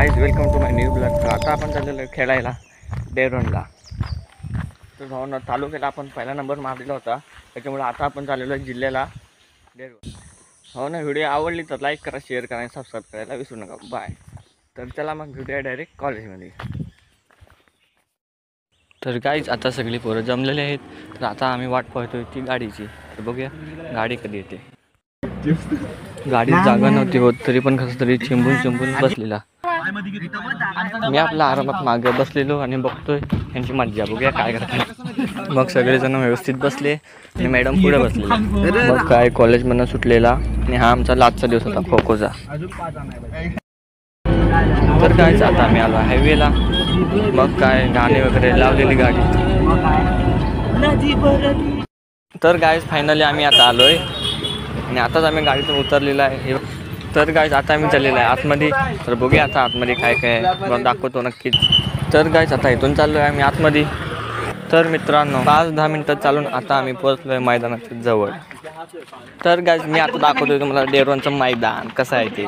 Guys welcome to my new blog. तर आता आपण चाललेलो खेळायला डेरवनला. तर भाऊन तालुक्याला आपण पहिला नंबर मारलेला होता, त्याच्यामुळे आता आपण चाललेलो जिल्ह्याला डेरवन. हो ना, व्हिडिओ आवडली तर लाईक करा, शेअर करा आणि सबस्क्राईब करायला विसरू नका. बाय. तर चला मग भेटूया डायरेक्ट कॉलेजमध्ये. तर गाईज आता सगळी पोरं जमलेले आहेत. तर आता आम्ही वाट पाहतोय ती गाडीची. तर बघूया गाडी कधी येते. गाडीत जागा नव्हती होत, तरी पण कसं तरी चिंबून बसलेला. मी आपला आरामात मागे बसलेलो आणि बघतोय यांची मज्जा. बघूया काय करतात. मग सगळेजण व्यवस्थित बसले आणि मॅडम पुढे बसलेला. मग काय कॉलेजमधून सुटलेला आणि हा आमचा लास्टचा दिवस होता खो खोचा. तर काय आता आम्ही आलो हायवेला. मग काय गाणे वगैरे लावलेली गाडी. तर गाईज फायनली आम्ही आता आलोय आणि आताच आम्ही गाडीतून उतरलेला आहे. तर गाईज आता आम्ही चाललेलो आहे आतमध्ये. तर बघूया आता आतमध्ये काय काय आहे, दाखवतो नक्कीच. तर गाईज आता इथून चाललो आहे आम्ही आतमध्ये. तर मित्रांनो 5-10 मिनटं चालून आता आम्ही पोहोचलो आहे मैदानाच्या जवळ. तर गाईज मी आता दाखवतोय तुम्हाला डेरवनचं मैदान कसं आहे ते.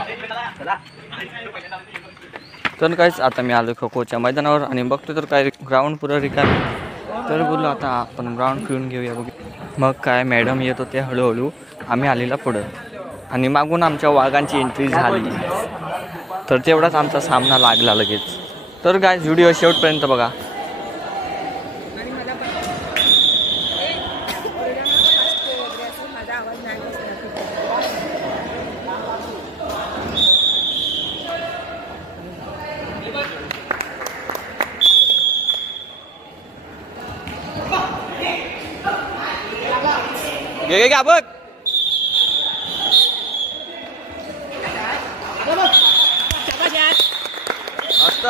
तर गाईज आता मी आलो खो खोच्या मैदानावर आणि बघतो तर काय ग्राउंड पुरं रिकामी. तर बोललो आता आपण ग्राउंड फिरून घेऊया. मग काय मॅडम येत होते हळूहळू. आम्ही आलेला पुढं आणि मागून आमच्या वाघांची एंट्री झाली. तर तेवढाच आमचा सामना लागला लगेच. तर गाईज व्हिडिओ शेवटपर्यंत बघा. घे घे बघ. मस्त.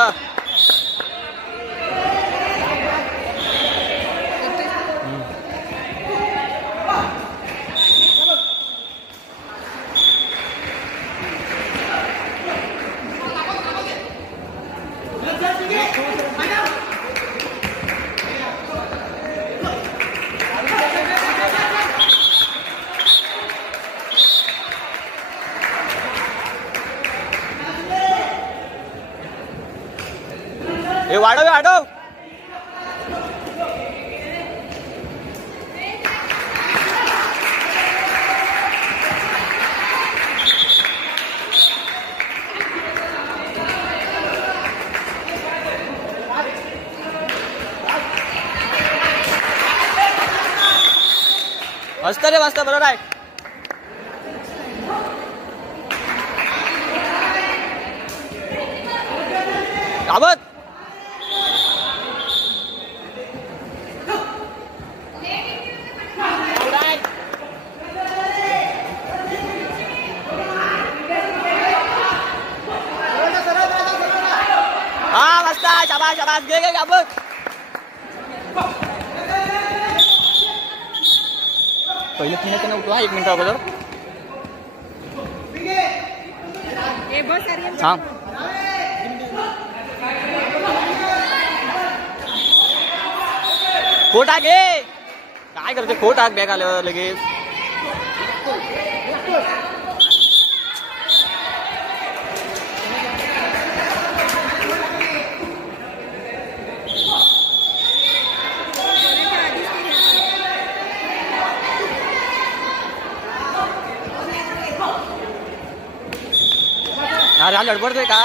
हे वाढव वाढव. मस्त रे मस्त. बरोबर आहे. गाबत हा मस्त. शाबास शाबास. घे घे गाबत. पहिले पुण्यात नव्हतो. 1 मिनिट अगोदर हां. खोटा घे. काय करते खोटा बॅग आल्यावर लगेच. अरे हा लडबडतोय का.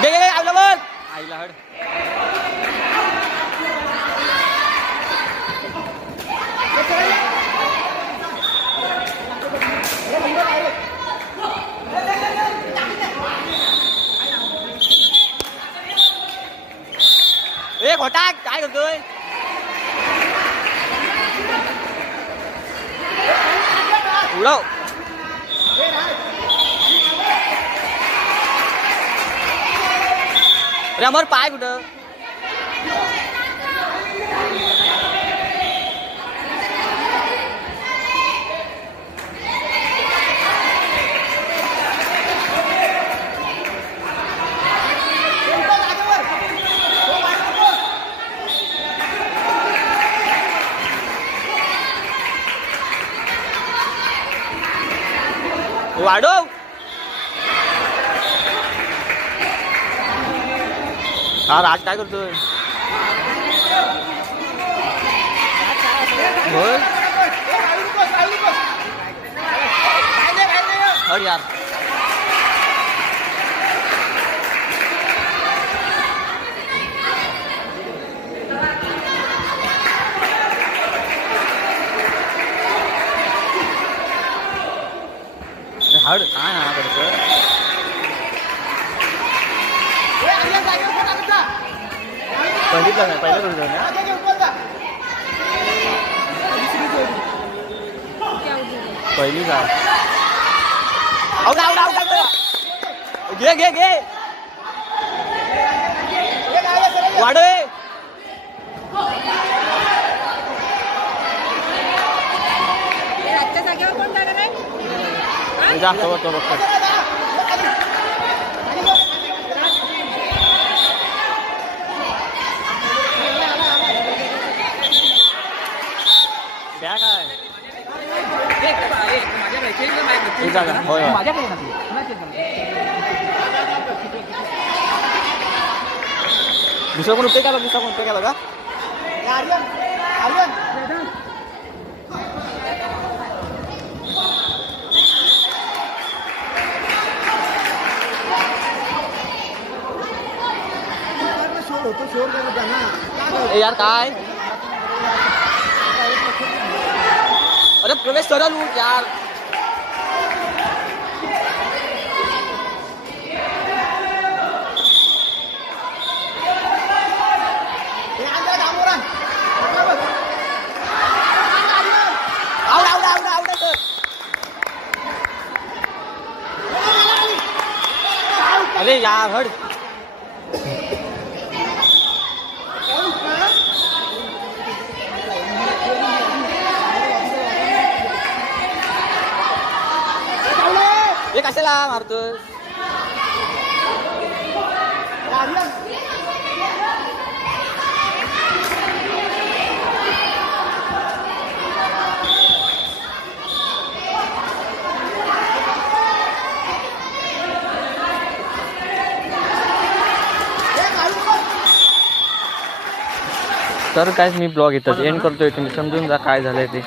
घे घे आपलं बघ. आईला हड. ए घोटा काय करतोय. उडव. अरे अमर पाय कुठं. वाढव. हा राज काय करतोय? हट यार. हड काय ना करतोय? पहिलीच नाही, पहिलं करू ना. पहिली जा. घे घे घे. वाढव. जास्त होतो बघ. काय होय दुसरा कोण उपयोग केला? दुसरा कोण उपयोग केला का? यार काय? अरे प्रवेश करा लू यार. अरे यार हट. हे कशाला मारतोस? तर काय मी ब्लॉग इथंच एंड करतोय. तुम्ही समजून जा काय झालंय ते.